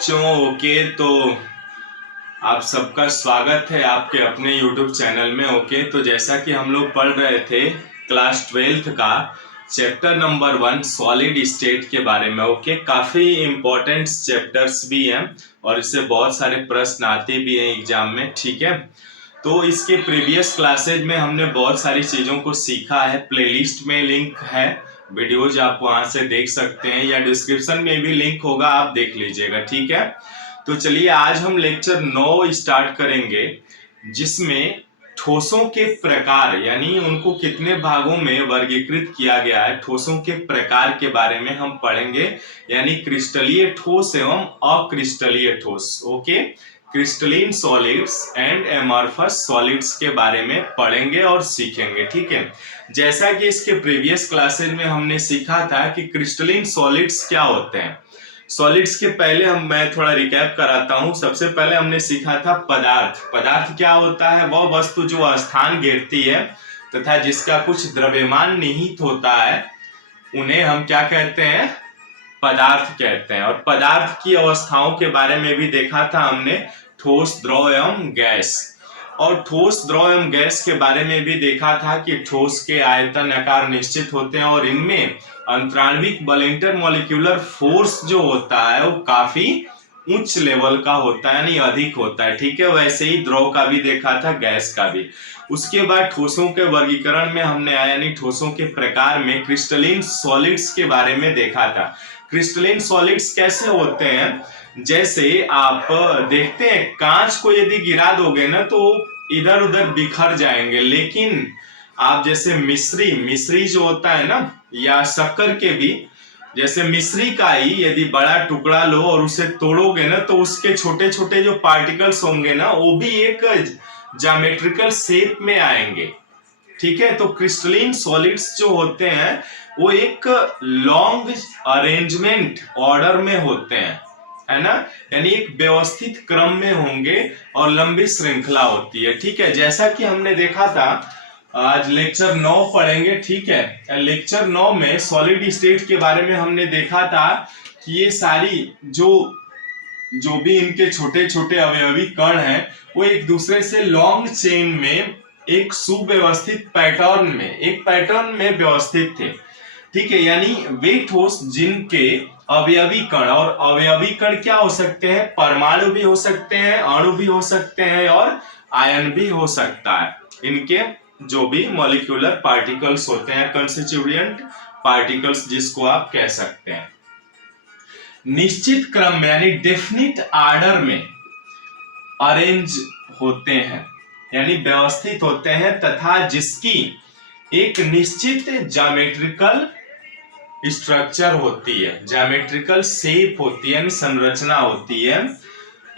बच्चों। ओके, तो आप सबका स्वागत है आपके अपने YouTube चैनल में। ओके, तो जैसा कि हम लोग पढ़ रहे थे क्लास 12th का चैप्टर नंबर 1 सॉलिड स्टेट के बारे में। ओके, काफ़ी इम्पोर्टेंट चैप्टर्स भी हैं और इससे बहुत सारे प्रश्न आते भी हैं एग्जाम में। ठीक है, तो इसके प्रीवियस क्लासेज में हमने बहुत सारी चीज़ों को सीखा है। प्लेलिस्ट में लिंक है, वीडियोज आप वहां से देख सकते हैं या डिस्क्रिप्शन में भी लिंक होगा, आप देख लीजिएगा। ठीक है, तो चलिए आज हम लेक्चर 9 स्टार्ट करेंगे, जिसमें ठोसों के प्रकार यानी उनको कितने भागों में वर्गीकृत किया गया है, ठोसों के प्रकार के बारे में हम पढ़ेंगे, यानी क्रिस्टलीय ठोस एवं अक्रिस्टलीय ठोस। Okay, crystalline solids and amorphous solids के बारे में पढ़ेंगे और सीखेंगे। ठीक है, जैसा कि इसके प्रीवियस क्लासेज में हमने सीखा था कि क्रिस्टलीन सॉलिड्स क्या होते हैं। सॉलिड्स के पहले मैं थोड़ा रिकैप कराता हूं। सबसे पहले हमने सीखा था पदार्थ। पदार्थ क्या होता है? वह वस्तु जो स्थान घेरती है तथा जिसका कुछ द्रव्यमान निहित होता है, उन्हें हम क्या कहते हैं? पदार्थ कहते हैं। और पदार्थ की अवस्थाओं के बारे में भी देखा था हमने, ठोस, द्रव एवं गैस। और ठोस, द्रव एवं गैस के बारे में भी देखा था कि ठोस के आयतन, आकार निश्चित होते हैं और इनमें अंतराण्विक बल, इंटरमॉलिक्यूलर फोर्स जो होता है वो काफी उच्च लेवल का होता है, यानी अधिक होता है। ठीक है, वैसे ही द्रव का भी देखा था, गैस का भी। उसके बाद ठोसों के वर्गीकरण में हमने आया, यानी ठोसों के प्रकार में क्रिस्टलीन सॉलिड्स के बारे में देखा था। क्रिस्टलीन सॉलिड्स कैसे होते हैं? जैसे आप देखते हैं कांच को यदि गिरा दोगे ना तो इधर उधर बिखर जाएंगे, लेकिन आप जैसे मिश्री जो होता है ना, या शक्कर के भी, जैसे मिश्री का ही यदि बड़ा टुकड़ा लो और उसे तोड़ोगे ना तो उसके छोटे छोटे जो पार्टिकल्स होंगे ना, वो भी एक ज्योमेट्रिकल शेप में आएंगे। ठीक है, तो क्रिस्टलीन सॉलिड्स जो होते हैं वो एक लॉन्ग अरेंजमेंट ऑर्डर में होते हैं, है ना, यानी एक व्यवस्थित क्रम में होंगे और लंबी श्रृंखला होती है। ठीक है, जैसा कि हमने देखा था, आज लेक्चर 9 पढ़ेंगे। ठीक है, लेक्चर 9 में सॉलिड स्टेट के बारे में हमने देखा था कि ये सारी जो भी इनके छोटे छोटे अवयवी कण हैं वो एक दूसरे से लॉन्ग चेन में एक सुव्यवस्थित पैटर्न में व्यवस्थित थे। ठीक है, यानी वे ठोस जिनके अवयवी कण, और अवयवी कण क्या हो सकते हैं? परमाणु भी हो सकते हैं, अणु भी हो सकते हैं और आयन भी हो सकता है। इनके जो भी मॉलिक्यूलर पार्टिकल्स होते हैं, कंस्टिट्यूएंट पार्टिकल्स जिसको आप कह सकते हैं, निश्चित क्रम में यानी डेफिनिट ऑर्डर में अरेंज होते हैं, यानी व्यवस्थित होते हैं, तथा जिसकी एक निश्चित ज्योमेट्रिकल स्ट्रक्चर होती है, ज्योमेट्रिकल शेप होती है, यानी संरचना होती है,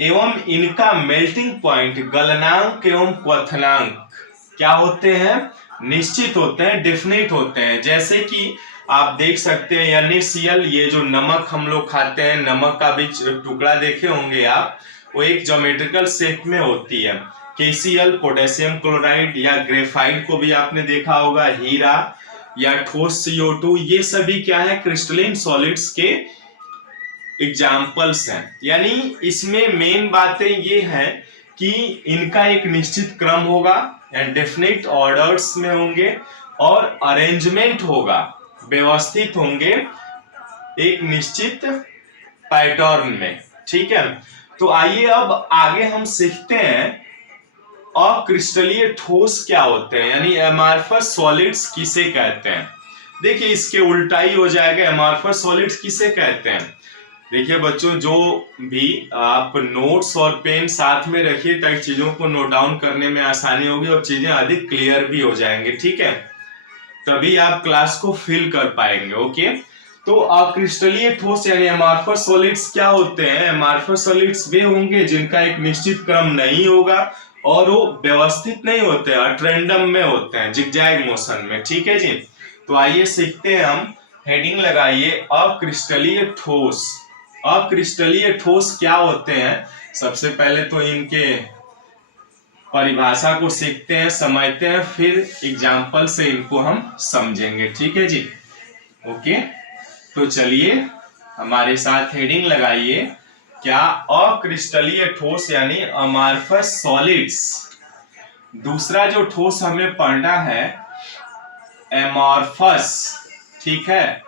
एवं इनका मेल्टिंग पॉइंट, गलनांक एवं क्वथनांक क्या होते हैं? निश्चित होते हैं, डेफिनिट होते हैं। जैसे कि आप देख सकते हैं NaCl, ये जो नमक हम लोग खाते हैं, नमक का भी टुकड़ा देखे होंगे आप, वो एक ज्योमेट्रिकल शेप में होती है। KCl, पोटेशियम क्लोराइड, या ग्रेफाइट को भी आपने देखा होगा, हीरा या ठोस CO2, ये सभी क्या है? क्रिस्टलीन सॉलिड्स के एग्जाम्पल्स हैं। यानी इसमें मेन बातें ये हैं कि इनका एक निश्चित क्रम होगा, डेफिनेट ऑर्डर्स में होंगे, और अरेंजमेंट होगा, व्यवस्थित होंगे एक निश्चित पैटर्न में। ठीक है, तो आइए अब आगे हम सीखते हैं अक्रिस्टलीय ठोस क्या होते हैं, यानी एमॉर्फस सॉलिड्स किसे कहते हैं। देखिए, इसके उल्टा ही हो जाएगा, एमॉर्फस सॉलिड्स किसे कहते हैं। देखिए बच्चों, जो भी आप नोट्स और पेन साथ में रखिए ताकि चीजों को नोट डाउन करने में आसानी होगी और चीजें अधिक क्लियर भी हो जाएंगे। ठीक है, तभी आप क्लास को फिल कर पाएंगे। ओके, तो अक्रिस्टलीय ठोस यानी एमॉर्फस सॉलिड्स क्या होते हैं? एमॉर्फस सॉलिड्स वे होंगे जिनका एक निश्चित क्रम नहीं होगा और वो व्यवस्थित नहीं होते, अट्रेंडम में होते हैं, जिगजैग मोशन में। ठीक है जी, तो आइए सीखते हैं हम। हेडिंग लगाइए अक्रिस्टलीय ठोस। अक्रिस्टलीय ठोस क्या होते हैं? सबसे पहले तो इनके परिभाषा को सीखते हैं, समझते हैं, फिर एग्जाम्पल से इनको हम समझेंगे। ठीक है जी, ओके, तो चलिए हमारे साथ हेडिंग लगाइए क्या अक्रिस्टलीय ठोस यानी अमार्फस सॉलिड्स। दूसरा जो ठोस हमें पढ़ना है एमॉर्फस, ठीक है,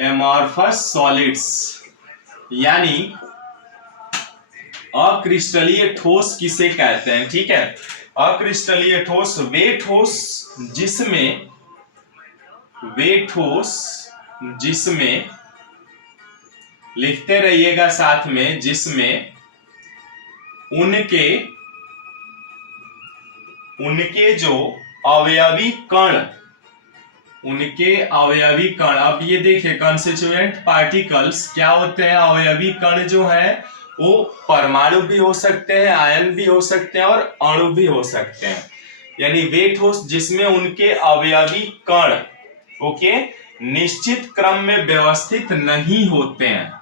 एमॉर्फस सॉलिड्स यानी अक्रिस्टलीय ठोस किसे कहते हैं, ठीक है। अक्रिस्टलीय ठोस वे ठोस जिसमें लिखते रहिएगा साथ में, जिसमें उनके जो अवयवी कण, अब ये देखिए कंस्टिट्यूएंट पार्टिकल्स क्या होते हैं। अवयवी कण जो है वो परमाणु भी हो सकते हैं, आयन भी हो सकते हैं और अणु भी हो सकते हैं। यानी वे ठोस जिसमें उनके अवयवी कण ओके निश्चित क्रम में व्यवस्थित नहीं होते हैं।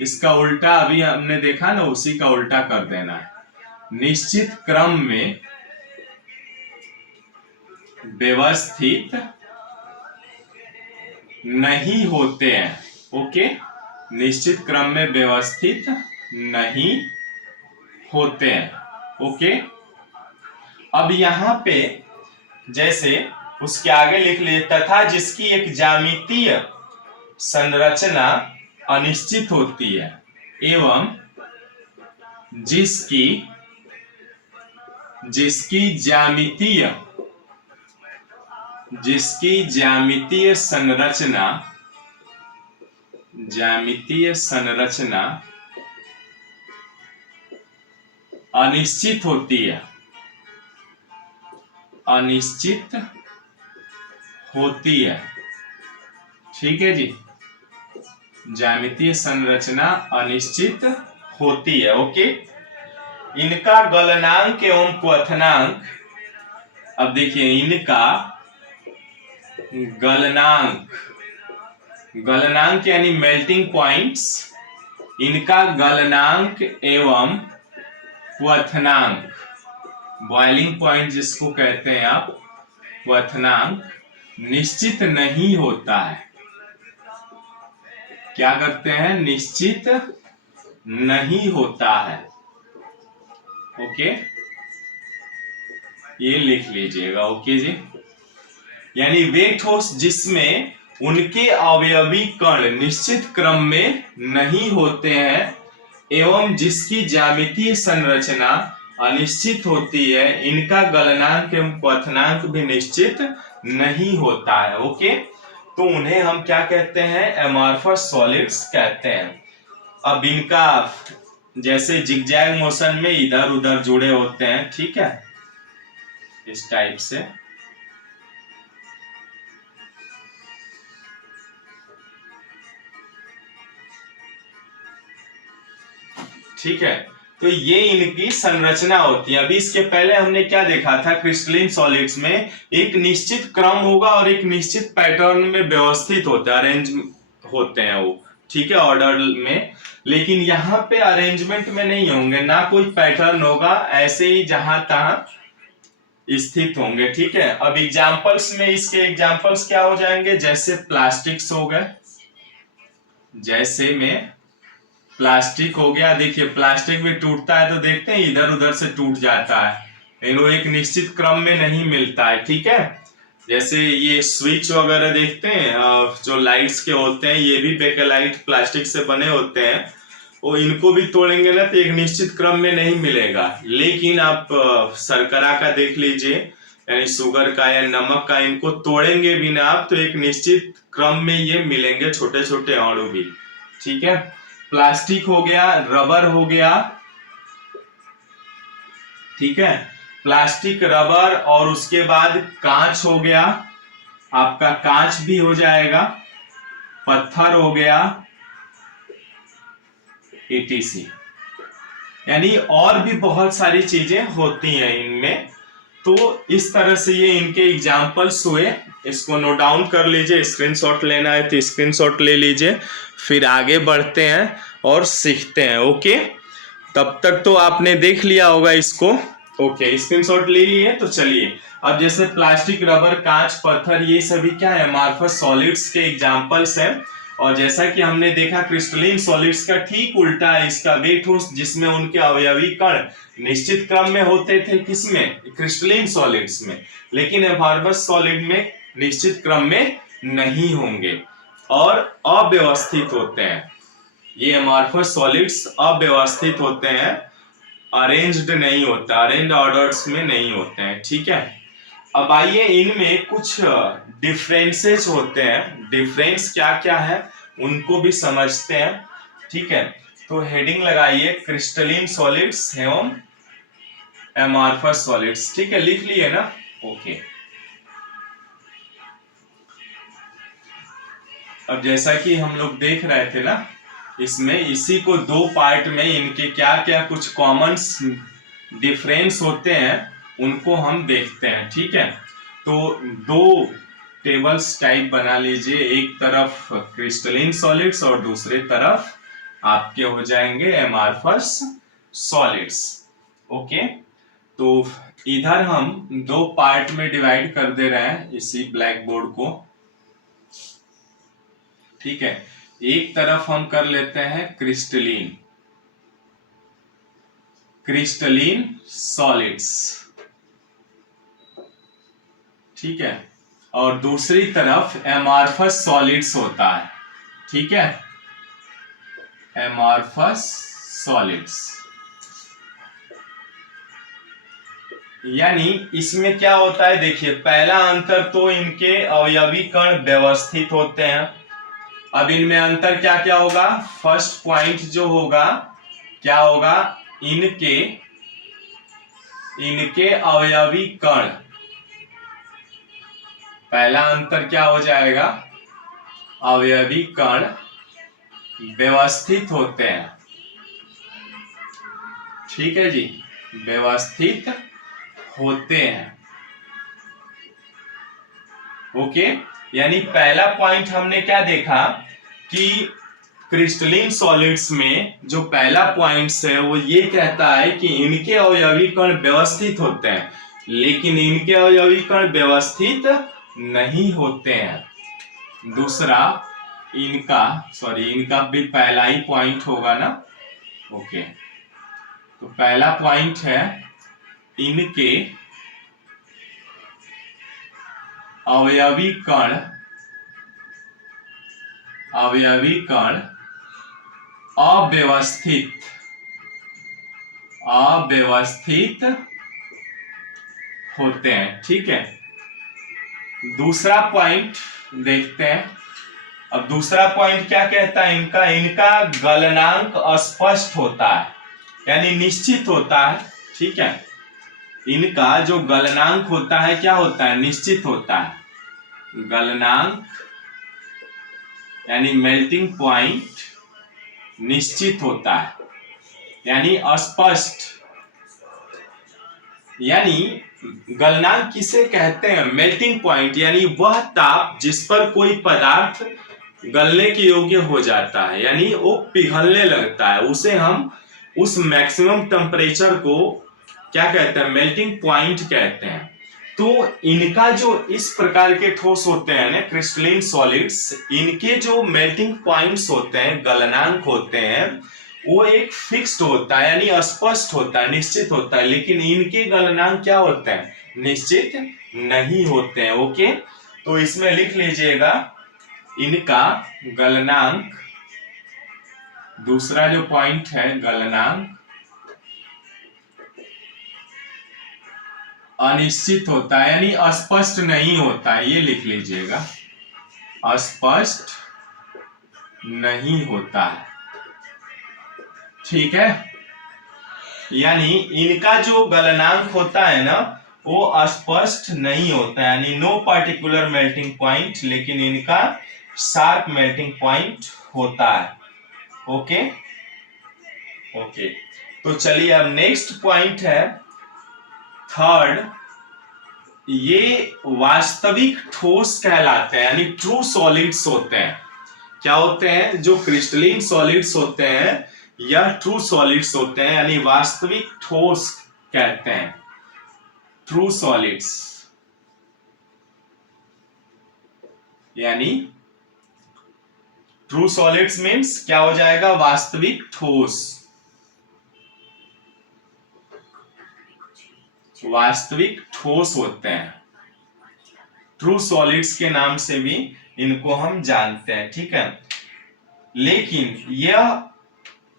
इसका उल्टा अभी हमने देखा ना, उसी का उल्टा कर देना है। निश्चित क्रम में व्यवस्थित नहीं होते हैं, ओके, निश्चित क्रम में व्यवस्थित नहीं होते हैं, ओके। अब यहां पे जैसे उसके आगे लिख लिए तथा जिसकी एक ज्यामितीय संरचना अनिश्चित होती है एवं जिसकी ज्यामितीय संरचना अनिश्चित होती है, ठीक है जी। ज्यामितीय संरचना अनिश्चित होती है, ओके। इनका गलनांक एवं क्वथनांक, अब देखिए इनका गलनांक यानी मेल्टिंग पॉइंट्स, इनका गलनांक एवं क्वथनांक, बॉइलिंग पॉइंट जिसको कहते हैं आप, क्वथनांक निश्चित नहीं होता है। क्या करते हैं, निश्चित नहीं होता है, ओके, ये लिख लीजिएगा, ओके जी। यानी वे ठोस जिसमें उनके अवयवी कण निश्चित क्रम में नहीं होते हैं एवं जिसकी ज्यामितीय संरचना अनिश्चित होती है, इनका गलनांक एवं क्वथनांक भी निश्चित नहीं होता है, ओके। तो उन्हें हम क्या कहते हैं, एमॉर्फस सॉलिड्स कहते हैं। अब इनका जैसे जिगजैग मोशन में इधर उधर जुड़े होते हैं, ठीक है, इस टाइप से। ठीक है, तो ये इनकी संरचना होती है। अभी इसके पहले हमने क्या देखा था, क्रिस्टलिन सॉलिड्स में एक निश्चित क्रम होगा और एक निश्चित पैटर्न में व्यवस्थित होते हैं, अरेंज होते हैं वो, ठीक है, ऑर्डर में। लेकिन यहाँ पे अरेंजमेंट में नहीं होंगे, ना कोई पैटर्न होगा, ऐसे ही जहां तहां स्थित होंगे, ठीक है। अब एग्जाम्पल्स में इसके एग्जाम्पल्स क्या हो जाएंगे, जैसे प्लास्टिक्स हो गए, जैसे में प्लास्टिक हो गया। देखिए प्लास्टिक भी टूटता है तो देखते हैं इधर उधर से टूट जाता है, लेकिन वो एक निश्चित क्रम में नहीं मिलता है, ठीक है। जैसे ये स्विच वगैरह देखते हैं जो लाइट्स के होते हैं, ये भी बेकेलाइट प्लास्टिक से बने होते हैं, वो इनको भी तोड़ेंगे ना तो एक निश्चित क्रम में नहीं मिलेगा। लेकिन आप शर्करा का देख लीजिए, यानी शुगर का या नमक का, इनको तोड़ेंगे भी ना आप तो एक निश्चित क्रम में ये मिलेंगे, छोटे छोटे अणु भी, ठीक है। प्लास्टिक हो गया, रबर हो गया, ठीक है, प्लास्टिक, रबर, और उसके बाद कांच हो गया, आपका कांच भी हो जाएगा, पत्थर हो गया, etc। यानी और भी बहुत सारी चीजें होती हैं इनमें। तो इस तरह से ये इनके एग्जाम्पल्स हुए, इसको नोट डाउन कर लीजिए, स्क्रीनशॉट लेना है तो स्क्रीनशॉट ले लीजिए, फिर आगे बढ़ते हैं और सीखते हैं, ओके। तब तक तो आपने देख लिया होगा इसको, ओके, स्क्रीनशॉट ले लिए। तो चलिए अब जैसे प्लास्टिक, रबर, कांच, पत्थर, ये सभी क्या है, एमॉर्फस सॉलिड्स के एग्जाम्पल्स हैं। और जैसा कि हमने देखा क्रिस्टलिन सॉलिड्स का ठीक उल्टा है इसका वे ठोस, जिसमें उनके अवयवी कण निश्चित क्रम में होते थे, किसमें, क्रिस्टलिन सॉलिड्स में, लेकिन एम्फॉर्मस सॉलिड में निश्चित क्रम में नहीं होंगे और अव्यवस्थित होते हैं। ये एमॉर्फस सॉलिड्स अव्यवस्थित होते हैं, अरेंज्ड नहीं होता, अरेंज्ड ऑर्डर्स में नहीं होते हैं, ठीक है। अब आइए इनमें कुछ डिफरेंसेस होते हैं, डिफरेंस क्या क्या है उनको भी समझते हैं, ठीक है। तो हेडिंग लगाइए क्रिस्टलिन सॉलिड्स एवं एमॉर्फस सॉलिड्स, ठीक है, लिख लिए ना, ओके। अब जैसा कि हम लोग देख रहे थे ना, इसमें इसी को दो पार्ट में इनके क्या क्या कुछ कॉमन डिफरेंस होते हैं उनको हम देखते हैं, ठीक है। तो दो टेबल्स टाइप बना लीजिए, एक तरफ क्रिस्टलिन सॉलिड्स और दूसरे तरफ आपके हो जाएंगे एमॉर्फस सॉलिड्स, ओके। तो इधर हम दो पार्ट में डिवाइड कर दे रहे हैं इसी ब्लैक बोर्ड को, ठीक है। एक तरफ हम कर लेते हैं क्रिस्टलिन सॉलिड्स, ठीक है, और दूसरी तरफ एमॉर्फस सॉलिड्स होता है, ठीक है, एमॉर्फस सॉलिड्स। यानी इसमें क्या होता है, देखिए पहला अंतर तो इनके अवयवी कण व्यवस्थित होते हैं। अब इनमें अंतर क्या क्या होगा, फर्स्ट पॉइंट जो होगा क्या होगा, इनके अवयवी कण, पहला अंतर क्या हो जाएगा, अवयवी कण व्यवस्थित होते हैं, ठीक है जी, व्यवस्थित होते हैं, ओके। यानी पहला पॉइंट हमने क्या देखा कि क्रिस्टलिन सॉलिड्स में जो पहला पॉइंट्स है वो ये कहता है कि इनके अवयवी कण व्यवस्थित होते हैं, लेकिन इनके अवयवी कण व्यवस्थित नहीं होते हैं। दूसरा इनका भी पहला ही पॉइंट होगा ना, ओके। तो पहला पॉइंट है इनके अवयवी कण अव्यवस्थित होते हैं, ठीक है। दूसरा पॉइंट देखते हैं। अब दूसरा पॉइंट क्या कहता है, इनका गलनांक अस्पष्ट होता है, यानी निश्चित होता है, ठीक है। इनका जो गलनांक होता है क्या होता है, निश्चित होता है। गलनांक यानी मेल्टिंग पॉइंट निश्चित होता है, यानी अस्पष्ट। यानी गलनांक किसे कहते हैं, मेल्टिंग पॉइंट, यानी वह ताप जिस पर कोई पदार्थ गलने के योग्य हो जाता है, यानी वो पिघलने लगता है, उसे हम उस मैक्सिमम टेम्परेचर को क्या कहते हैं, मेल्टिंग पॉइंट कहते हैं। तो इनका जो इस प्रकार के ठोस होते हैं ना क्रिस्टलिन सॉलिड्स, इनके जो मेल्टिंग पॉइंट्स होते हैं, गलनांक होते हैं, वो एक फिक्स्ड होता है, यानी अस्पष्ट होता है, निश्चित होता है, लेकिन इनके गलनांक क्या होते हैं, निश्चित नहीं होते हैं, ओके। तो इसमें लिख लीजिएगा इनका गलनांक, दूसरा जो पॉइंट है गलनांक अनिश्चित होता है, यानी अस्पष्ट नहीं होता है, ये लिख लीजिएगा, अस्पष्ट नहीं होता है, ठीक है। यानी इनका जो गलनांक होता है ना वो अस्पष्ट नहीं होता है, यानी नो पार्टिकुलर मेल्टिंग पॉइंट, लेकिन इनका शार्प मेल्टिंग पॉइंट होता है, ओके ओके। तो चलिए अब नेक्स्ट पॉइंट है थर्ड, ये वास्तविक ठोस कहलाते हैं, यानी ट्रू सॉलिड्स होते हैं। क्या होते हैं, जो क्रिस्टलिन सॉलिड्स होते हैं या ट्रू सॉलिड्स होते हैं, यानी वास्तविक ठोस कहते हैं, ट्रू सॉलिड्स, यानी ट्रू सॉलिड्स मीन्स क्या हो जाएगा, वास्तविक ठोस, वास्तविक ठोस होते हैं, ट्रू सॉलिड्स के नाम से भी इनको हम जानते हैं, ठीक है। लेकिन यह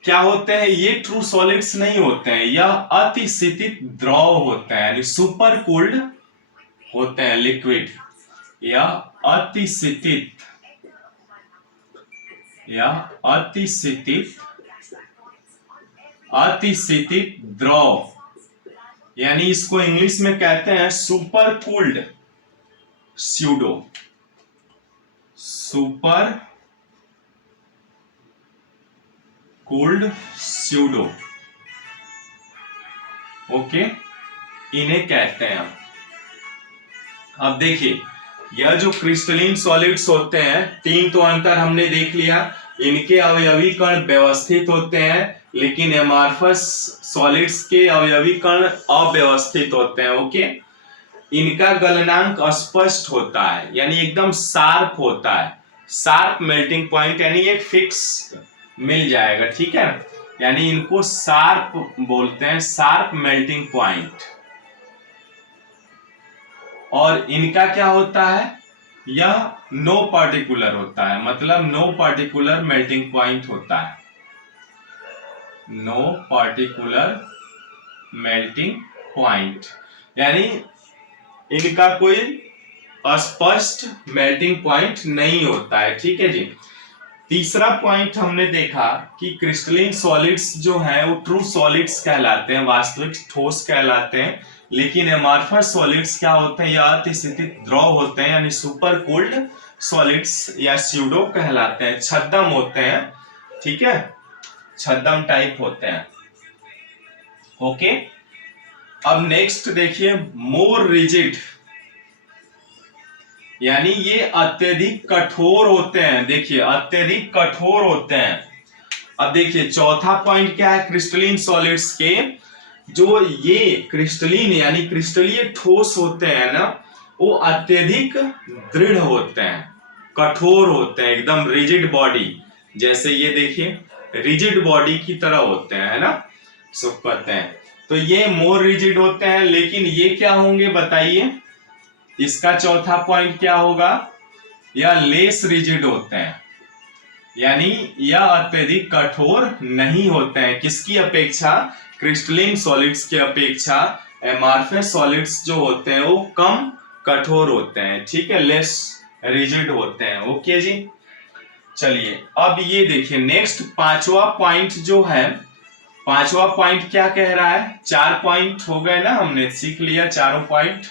क्या होते हैं, ये ट्रू सॉलिड्स नहीं होते हैं, यह अतिशीतित द्रव होते हैं, यानी सुपर कूल्ड होते हैं, लिक्विड, या अतिशीतित, या अतिशीतित, अतिशीतित द्रव, यानी इसको इंग्लिश में कहते हैं super cooled pseudo, super cooled pseudo, okay, इन्हें कहते हैं। अब देखिए, यह जो क्रिस्टलीन सॉलिड्स होते हैं, तीन तो अंतर हमने देख लिया, इनके अवयवी कण व्यवस्थित होते हैं, लेकिन एमार्फस सॉलिड्स के अवयवी कण अव्यवस्थित होते हैं, ओके। इनका गलनांक स्पष्ट होता है, यानी एकदम शार्प होता है, शार्प मेल्टिंग पॉइंट, यानी एक फिक्स मिल जाएगा, ठीक है, यानी इनको शार्प बोलते हैं, शार्प मेल्टिंग पॉइंट। और इनका क्या होता है, यह नो पार्टिकुलर होता है, मतलब नो पार्टिकुलर मेल्टिंग पॉइंट होता है, नो पार्टिकुलर मेल्टिंग पॉइंट, यानी इनका कोई स्पष्ट मेल्टिंग पॉइंट नहीं होता है, ठीक है जी। तीसरा पॉइंट हमने देखा कि क्रिस्टलीन सॉलिड्स जो है वो ट्रू सॉलिड्स कहलाते हैं, वास्तविक ठोस कहलाते हैं, लेकिन एमार्फस सॉलिड्स क्या होते हैं, या अतिशीतित द्रव होते हैं, यानी सुपर कूल्ड सॉलिड्स या स्यूडो कहलाते हैं, छद्म होते हैं, ठीक है, छद्म टाइप होते हैं, ओके। अब नेक्स्ट देखिए, मोर रिजिड, यानी ये अत्यधिक कठोर होते हैं, देखिए अत्यधिक कठोर होते हैं। अब देखिए चौथा पॉइंट क्या है क्रिस्टलीन सॉलिड्स के, जो ये क्रिस्टलीन यानी क्रिस्टलीय ठोस होते हैं ना, वो अत्यधिक दृढ़ होते हैं, कठोर होते हैं, एकदम रिजिड बॉडी, जैसे ये देखिए रिजिड बॉडी की तरह होते हैं, है ना, सब कहते हैं। तो ये मोर रिजिड होते हैं, लेकिन ये क्या होंगे बताइए, इसका चौथा पॉइंट क्या होगा, यह लेस रिजिड होते हैं, यानी यह अत्यधिक कठोर नहीं होते हैं, किसकी अपेक्षा, क्रिस्टलीन सॉलिड्स की अपेक्षा एमार्फस सॉलिड्स जो होते हैं वो कम कठोर होते हैं, ठीक है, लेस रिजिड होते हैं, ओके जी। चलिए अब ये देखिए नेक्स्ट पांचवा पॉइंट जो है, पांचवा पॉइंट क्या कह रहा है, चार पॉइंट हो गए ना, हमने सीख लिया चारों पॉइंट,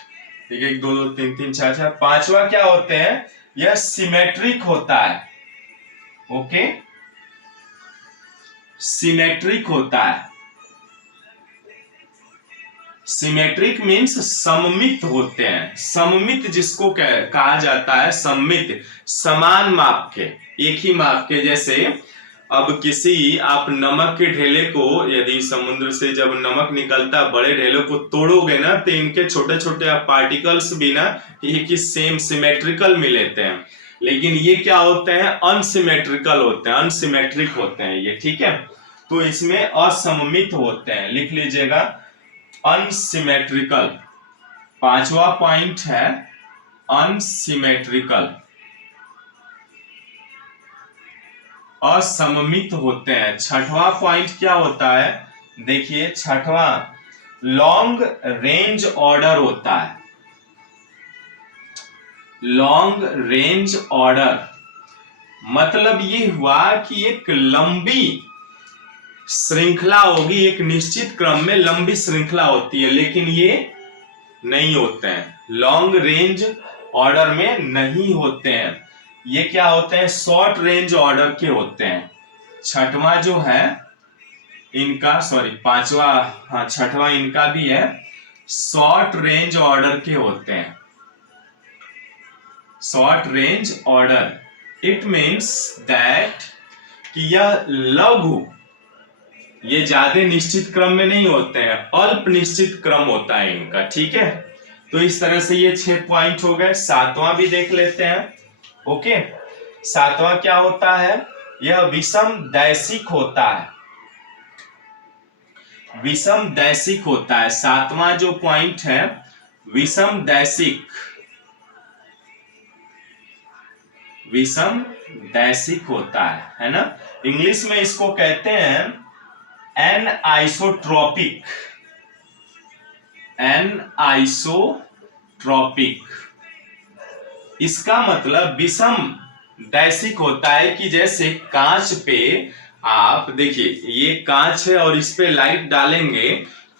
ठीक है, 1 2 3 3 4 4, पांचवा क्या होते हैं, यह सिमेट्रिक होता है, ओके, सिमेट्रिक होता है, सिमेट्रिक मीन्स सममित होते हैं, सममित जिसको कहा जाता है, सममित, समान माप के, एक ही माप के, जैसे अब किसी आप नमक के ढेले को, यदि समुद्र से जब नमक निकलता बड़े ढेलों को तोड़ोगे ना, तो इनके छोटे छोटे पार्टिकल्स भी ना एक ही सेम सिमेट्रिकल मिलते हैं, लेकिन ये क्या होते हैं, अनसिमेट्रिकल होते हैं, अनसिमेट्रिक होते हैं ये, ठीक है, तो इसमें असममित होते हैं, लिख लीजिएगा अनसिमेट्रिकल, पांचवा पॉइंट है अनसिमेट्रिकल, असममित होते हैं। छठवां पॉइंट क्या होता है, देखिए छठवां लॉन्ग रेंज ऑर्डर होता है, लॉन्ग रेंज ऑर्डर मतलब ये हुआ कि एक लंबी श्रृंखला होगी, एक निश्चित क्रम में लंबी श्रृंखला होती है, लेकिन ये नहीं होते हैं, लॉन्ग रेंज ऑर्डर में नहीं होते हैं, ये क्या होते हैं, शॉर्ट रेंज ऑर्डर के होते हैं। छठवां जो है इनका, सॉरी पांचवा, हाँ छठवां इनका भी है, शॉर्ट रेंज ऑर्डर के होते हैं, short range order, it means that कि यह लघु, ये ज्यादा निश्चित क्रम में नहीं होते हैं, अल्प निश्चित क्रम होता है इनका, ठीक है। तो इस तरह से ये 6 पॉइंट हो गए। सातवां भी देख लेते हैं, ओके। सातवां क्या होता है, यह विषम दैशिक होता है, विषम दैशिक होता है। सातवां जो पॉइंट है विषम दैशिक, विषम दैशिक होता है ना। इंग्लिश में इसको कहते हैं एनआइसोट्रॉपिक, एनआइसोट्रॉपिक। इसका मतलब विषम दैशिक होता है कि जैसे कांच पे आप देखिए, ये कांच है और इस पे लाइट डालेंगे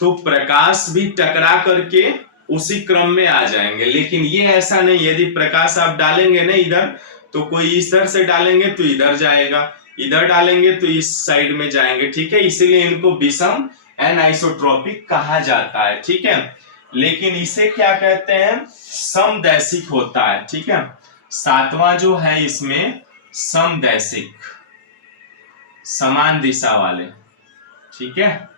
तो प्रकाश भी टकरा करके उसी क्रम में आ जाएंगे, लेकिन ये ऐसा नहीं। यदि प्रकाश आप डालेंगे ना इधर, तो कोई इधर से डालेंगे तो इधर जाएगा, इधर डालेंगे तो इस साइड में जाएंगे, ठीक है। इसीलिए इनको विषम एनआइसोट्रॉपिक कहा जाता है, ठीक है। लेकिन इसे क्या कहते हैं, समदैशिक होता है, ठीक है। सातवां जो है इसमें समदैशिक, समान दिशा वाले, ठीक है,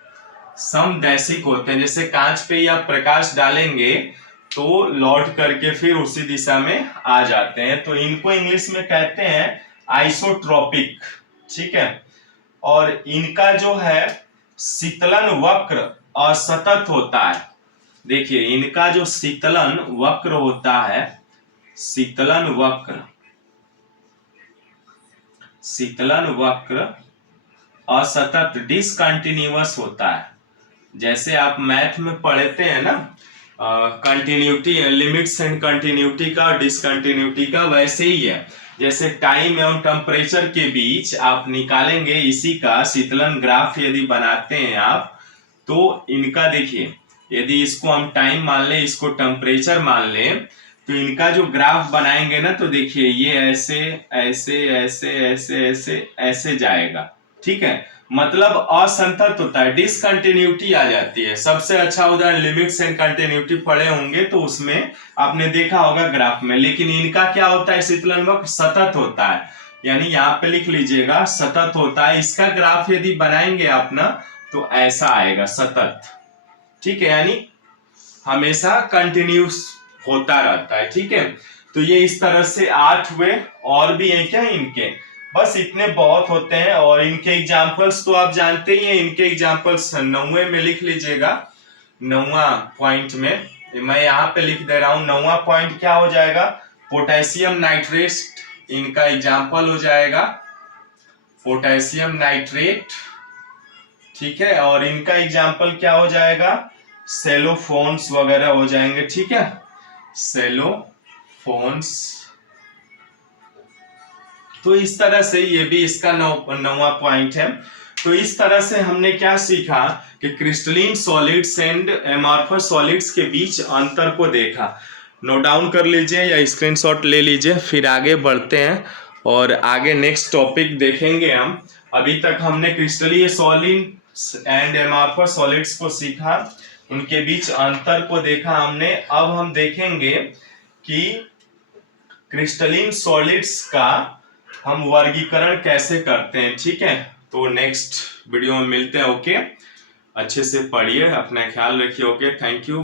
समदैशिक होते हैं। जैसे कांच पे या प्रकाश डालेंगे तो लौट करके फिर उसी दिशा में आ जाते हैं, तो इनको इंग्लिश में कहते हैं आइसोट्रॉपिक, ठीक है। और इनका जो है शीतलन वक्र असतत होता है। देखिए, इनका जो शीतलन वक्र होता है, शीतलन वक्र, शीतलन वक्र असतत डिसकंटिन्यूअस होता है। जैसे आप मैथ में पढ़ते हैं ना कंटिन्यूटी, लिमिट्स एंड कंटिन्यूटी का और डिसकंटिन्यूटी का, वैसे ही है। जैसे टाइम एवं टेम्परेचर के बीच आप निकालेंगे इसी का शीतलन ग्राफ यदि बनाते हैं आप, तो इनका देखिए, यदि इसको हम टाइम मान लें, इसको टेम्परेचर मान लें, तो इनका जो ग्राफ बनाएंगे ना, तो देखिए ये ऐसे ऐसे ऐसे ऐसे ऐसे ऐसे जाएगा, ठीक है। मतलब असंतत होता है, डिसकंटिन्यूटी आ जाती है। सबसे अच्छा उदाहरण लिमिट्स एंड कंटिन्यूटी पढ़े होंगे तो उसमें आपने देखा होगा ग्राफ में। लेकिन इनका क्या होता है, शीतलन वक्र सतत होता है, यानी यहाँ पे लिख लीजिएगा सतत होता है। इसका ग्राफ यदि बनाएंगे आप ना, तो ऐसा आएगा सतत, ठीक है, यानी हमेशा कंटिन्यूस होता रहता है, ठीक है। तो ये इस तरह से 8 हुए, और भी हैं क्या इनके, बस इतने बहुत होते हैं। और इनके एग्जाम्पल्स तो आप जानते ही हैं, इनके एग्जाम्पल्स 9वें में लिख लीजिएगा। 9वां पॉइंट में मैं यहाँ पे लिख दे रहा हूँ। 9वां पॉइंट क्या हो जाएगा, पोटेशियम नाइट्रेट, इनका एग्जाम्पल हो जाएगा पोटेशियम नाइट्रेट, ठीक है। और इनका एग्जाम्पल क्या हो जाएगा, सेलोफोन्स वगैरह हो जाएंगे, ठीक है, सेलोफोन्स। तो इस तरह से ये भी इसका 9वां पॉइंट है। तो इस तरह से हमने क्या सीखा कि crystalline solids and amorphous solids के बीच अंतर को देखा। नोट डाउन कर लीजिए या स्क्रीनशॉट ले लीजिए, फिर आगे बढ़ते हैं और आगे नेक्स्ट टॉपिक देखेंगे हम। अभी तक हमने क्रिस्टलीय सॉलिड्स एंड एमॉर्फस सॉलिड्स को सीखा, उनके बीच अंतर को देखा हमने। अब हम देखेंगे कि क्रिस्टलीन सॉलिड्स का हम वर्गीकरण कैसे करते हैं, ठीक है। तो नेक्स्ट वीडियो में मिलते हैं, ओके। अच्छे से पढ़िए, अपना ख्याल रखिए, ओके, थैंक यू।